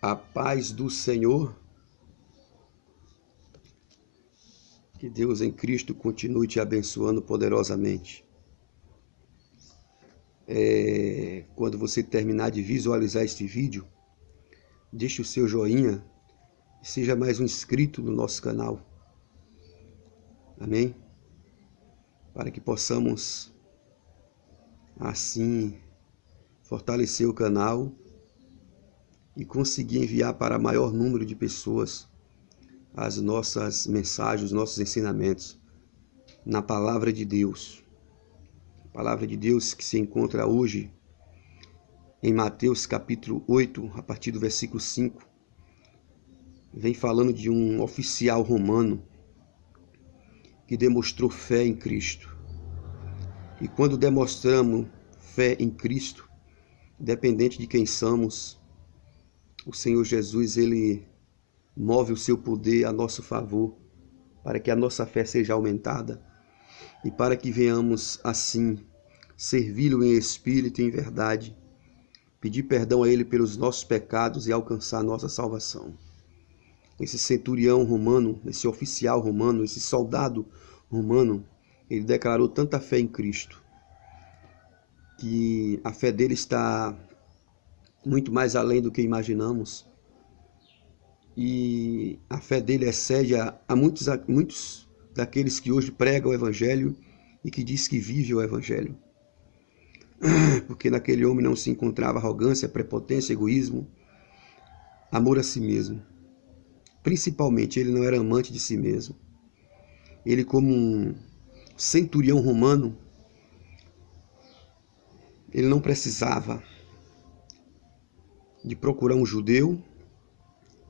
A paz do Senhor, que Deus em Cristo continue te abençoando poderosamente. Quando você terminar de visualizar este vídeo, deixe o seu joinha e seja mais um inscrito no nosso canal. Amém? Para que possamos assim fortalecer o canal e conseguir enviar para maior número de pessoas as nossas mensagens, os nossos ensinamentos na Palavra de Deus. A Palavra de Deus que se encontra hoje em Mateus capítulo 8, a partir do versículo 5, vem falando de um oficial romano que demonstrou fé em Cristo. E quando demonstramos fé em Cristo, independente de quem somos, o Senhor Jesus, ele move o seu poder a nosso favor, para que a nossa fé seja aumentada e para que venhamos assim servi-lo em espírito e em verdade, pedir perdão a ele pelos nossos pecados e alcançar a nossa salvação. Esse centurião romano, esse oficial romano, esse soldado romano, ele declarou tanta fé em Cristo, que a fé dele está muito mais além do que imaginamos. E a fé dele excede a muitos daqueles que hoje pregam o Evangelho e que diz que vive o Evangelho. Porque naquele homem não se encontrava arrogância, prepotência, egoísmo, amor a si mesmo. Principalmente, ele não era amante de si mesmo. Ele, como um centurião romano, ele não precisava de procurar um judeu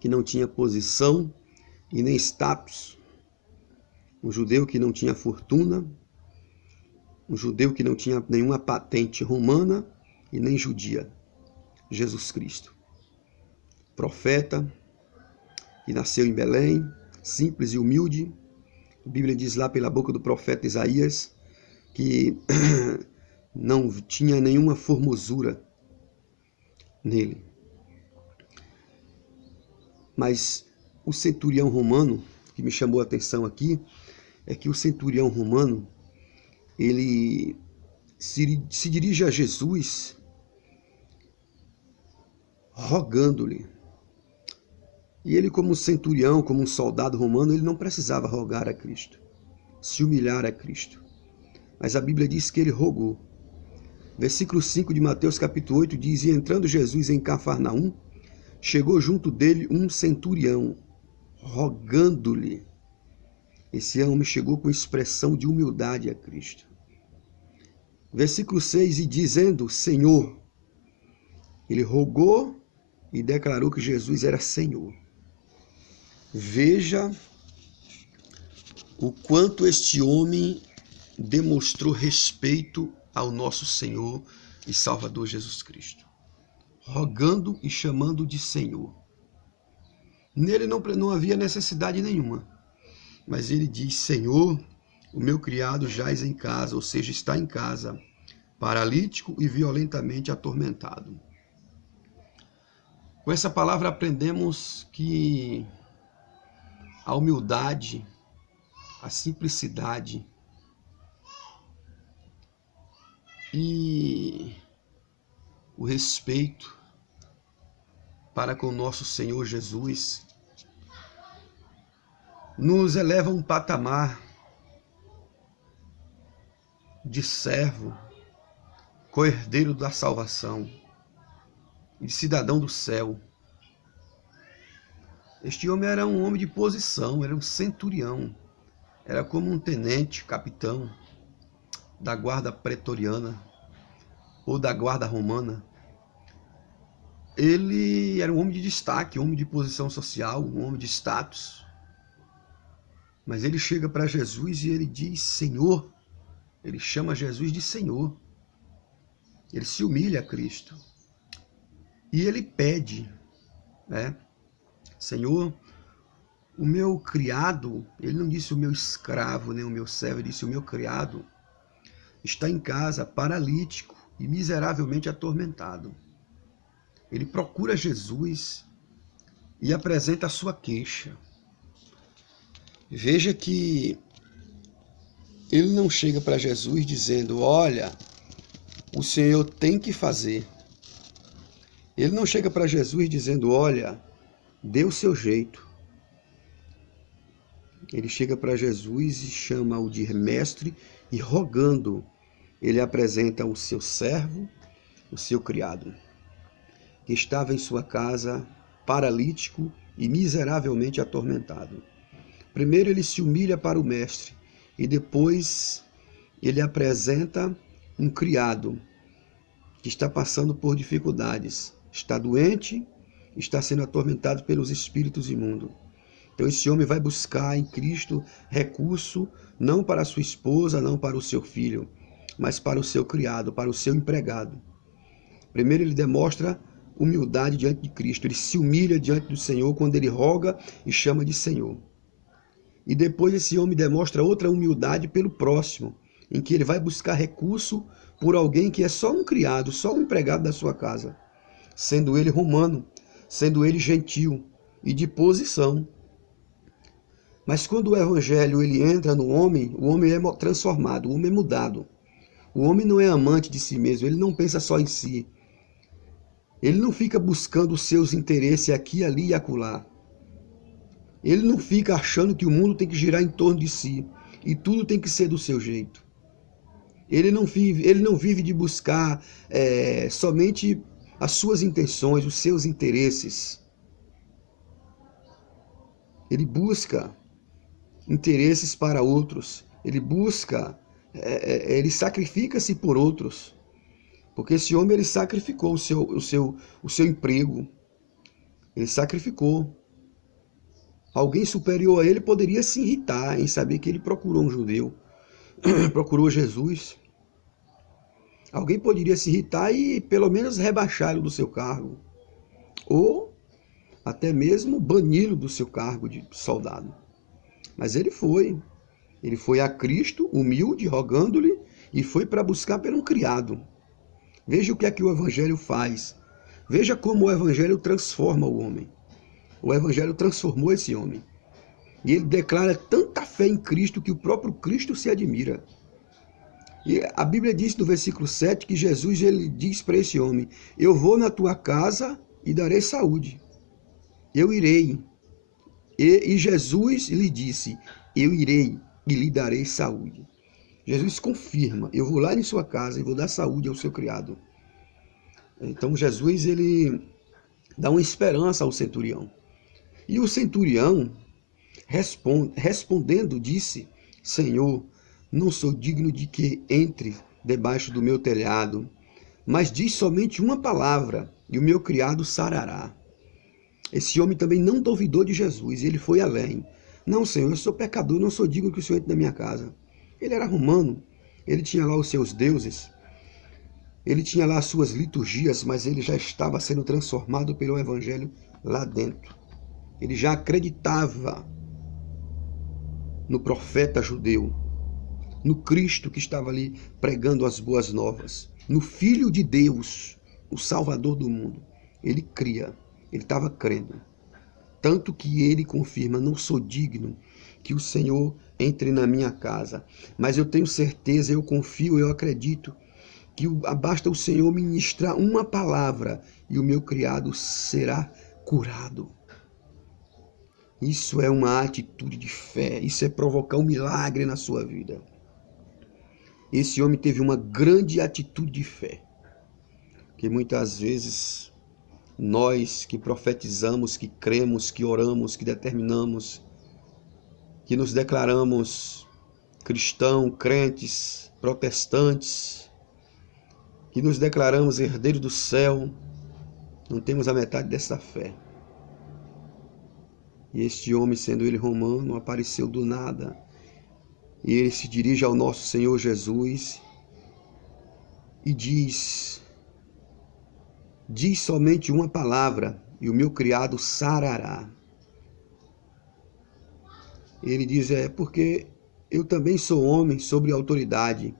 que não tinha posição e nem status, um judeu que não tinha fortuna, um judeu que não tinha nenhuma patente romana e nem judia. Jesus Cristo, profeta, que nasceu em Belém, simples e humilde. A Bíblia diz lá pela boca do profeta Isaías que não tinha nenhuma formosura nele. Mas o centurião romano, que me chamou a atenção aqui, é que o centurião romano, ele se dirige a Jesus rogando-lhe. E ele, como centurião, como um soldado romano, ele não precisava rogar a Cristo, se humilhar a Cristo. Mas a Bíblia diz que ele rogou. Versículo 5 de Mateus capítulo 8 diz: E entrando Jesus em Cafarnaum, chegou junto dele um centurião, rogando-lhe. Esse homem chegou com expressão de humildade a Cristo. Versículo 6, e dizendo, Senhor, ele rogou e declarou que Jesus era Senhor. Veja o quanto este homem demonstrou respeito ao nosso Senhor e Salvador Jesus Cristo, rogando e chamando de Senhor. Nele não havia necessidade nenhuma, mas ele diz, Senhor, o meu criado jaz em casa, ou seja, está em casa, paralítico e violentamente atormentado. Com essa palavra aprendemos que a humildade, a simplicidade e o respeito para com o nosso Senhor Jesus nos eleva a um patamar de servo, co-herdeiro da salvação e de cidadão do céu. Este homem era um homem de posição, era um centurião, era como um tenente, capitão da guarda pretoriana ou da guarda romana. Ele era um homem de destaque, um homem de posição social, um homem de status. Mas ele chega para Jesus e ele diz, Senhor, ele chama Jesus de Senhor. Ele se humilha a Cristo. E ele pede, Senhor, o meu criado, ele não disse o meu escravo, nem o meu servo, ele disse o meu criado, está em casa, paralítico e miseravelmente atormentado. Ele procura Jesus e apresenta a sua queixa. Veja que ele não chega para Jesus dizendo: olha, o Senhor tem que fazer. Ele não chega para Jesus dizendo: olha, dê o seu jeito. Ele chega para Jesus e chama-o de mestre e, rogando, ele apresenta o seu servo, o seu criado, que estava em sua casa, paralítico e miseravelmente atormentado. Primeiro ele se humilha para o mestre e depois ele apresenta um criado que está passando por dificuldades, está doente, está sendo atormentado pelos espíritos imundos. Então esse homem vai buscar em Cristo recurso não para a sua esposa, não para o seu filho, mas para o seu criado, para o seu empregado. Primeiro ele demonstra humildade diante de Cristo, ele se humilha diante do Senhor quando ele roga e chama de Senhor. E depois esse homem demonstra outra humildade pelo próximo, em que ele vai buscar recurso por alguém que é só um criado, só um empregado da sua casa, sendo ele romano, sendo ele gentil e de posição. Mas quando o evangelho ele entra no homem, o homem é transformado, o homem é mudado. O homem não é amante de si mesmo, ele não pensa só em si. Ele não fica buscando os seus interesses aqui, ali e acolá. Ele não fica achando que o mundo tem que girar em torno de si e tudo tem que ser do seu jeito. Ele não vive de buscar somente as suas intenções, os seus interesses. Ele busca interesses para outros. Ele busca, ele sacrifica-se por outros. Porque esse homem ele sacrificou o seu emprego. Ele sacrificou. Alguém superior a ele poderia se irritar em saber que ele procurou um judeu, procurou Jesus. Alguém poderia se irritar e pelo menos rebaixá-lo do seu cargo. Ou até mesmo bani-lo do seu cargo de soldado. Mas ele foi a Cristo, humilde, rogando-lhe, e foi para buscar por um criado. Veja o que é que o Evangelho faz. Veja como o Evangelho transforma o homem. O Evangelho transformou esse homem. E ele declara tanta fé em Cristo que o próprio Cristo se admira. E a Bíblia diz no versículo 7 que Jesus ele diz para esse homem: eu vou na tua casa e darei saúde. Eu irei. E Jesus lhe disse: eu irei e lhe darei saúde. Jesus confirma: eu vou lá em sua casa e vou dar saúde ao seu criado. Então Jesus ele dá uma esperança ao centurião. E o centurião, respondendo, disse: Senhor, não sou digno de que entre debaixo do meu telhado, mas diz somente uma palavra e o meu criado sarará. Esse homem também não duvidou de Jesus, ele foi além. Não, Senhor, eu sou pecador, não sou digno que o Senhor entre na minha casa. Ele era romano, ele tinha lá os seus deuses, ele tinha lá as suas liturgias, mas ele já estava sendo transformado pelo Evangelho lá dentro. Ele já acreditava no profeta judeu, no Cristo que estava ali pregando as boas novas, no Filho de Deus, o Salvador do mundo. Ele cria, ele estava crendo. Tanto que ele confirma: não sou digno que o Senhor entre na minha casa, mas eu tenho certeza, eu confio, eu acredito que basta o Senhor ministrar uma palavra e o meu criado será curado. Isso é uma atitude de fé, isso é provocar um milagre na sua vida. Esse homem teve uma grande atitude de fé, que muitas vezes nós que profetizamos, que cremos, que oramos, que determinamos, que nos declaramos cristãos, crentes, protestantes, que nos declaramos herdeiros do céu, não temos a metade dessa fé. E este homem, sendo ele romano, apareceu do nada. E ele se dirige ao nosso Senhor Jesus e diz somente uma palavra e o meu criado sarará. Ele diz: porque eu também sou homem sobre autoridade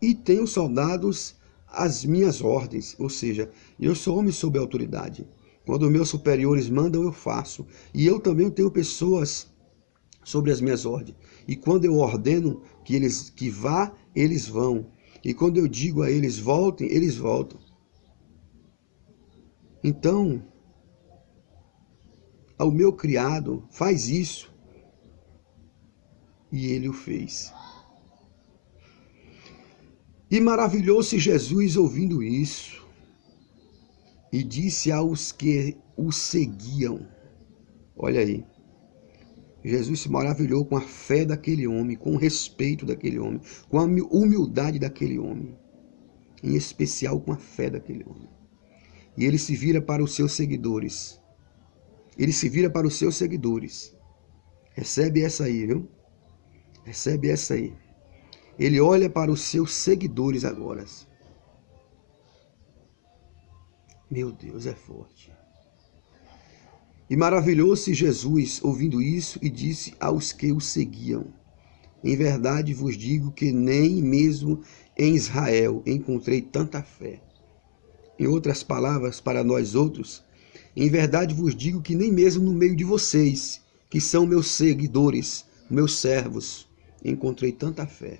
e tenho soldados às minhas ordens. Ou seja, eu sou homem sob autoridade. Quando meus superiores mandam, eu faço. E eu também tenho pessoas sobre as minhas ordens. E quando eu ordeno que vá, eles vão. E quando eu digo a eles voltem, eles voltam. Então, ao meu criado, faz isso. E ele o fez. E maravilhou-se Jesus ouvindo isso. E disse aos que o seguiam. Olha aí. Jesus se maravilhou com a fé daquele homem, com o respeito daquele homem, com a humildade daquele homem, em especial com a fé daquele homem. E ele se vira para os seus seguidores. Ele se vira para os seus seguidores. Recebe essa aí, viu? Recebe essa aí. Ele olha para os seus seguidores agora. Meu Deus, é forte. E maravilhou-se Jesus ouvindo isso e disse aos que o seguiam: em verdade vos digo que nem mesmo em Israel encontrei tanta fé. Em outras palavras, para nós outros, em verdade vos digo que nem mesmo no meio de vocês, que são meus seguidores, meus servos, encontrei tanta fé.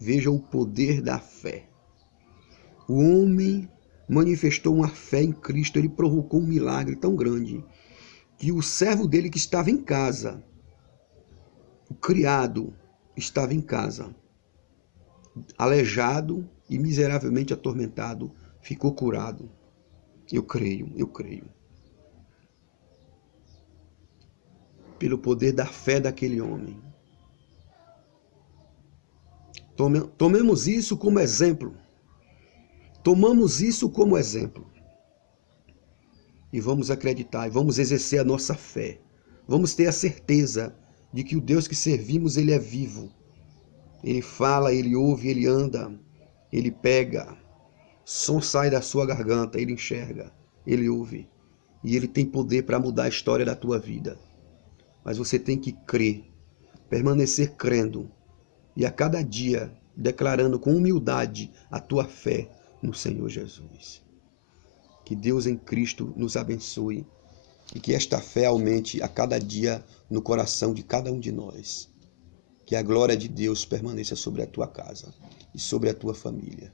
Veja o poder da fé. O homem manifestou uma fé em Cristo, ele provocou um milagre tão grande que o servo dele que estava em casa, o criado, estava em casa, aleijado e miseravelmente atormentado, ficou curado. Eu creio. Pelo poder da fé daquele homem. Tomemos isso como exemplo. Tomamos isso como exemplo. E vamos acreditar, e vamos exercer a nossa fé. Vamos ter a certeza de que o Deus que servimos, ele é vivo. Ele fala, ele ouve, ele anda, ele pega. Som sai da sua garganta, ele enxerga, ele ouve. E ele tem poder para mudar a história da tua vida. Mas você tem que crer, permanecer crendo. E a cada dia declarando com humildade a tua fé no Senhor Jesus. Que Deus em Cristo nos abençoe e que esta fé aumente a cada dia no coração de cada um de nós. Que a glória de Deus permaneça sobre a tua casa e sobre a tua família.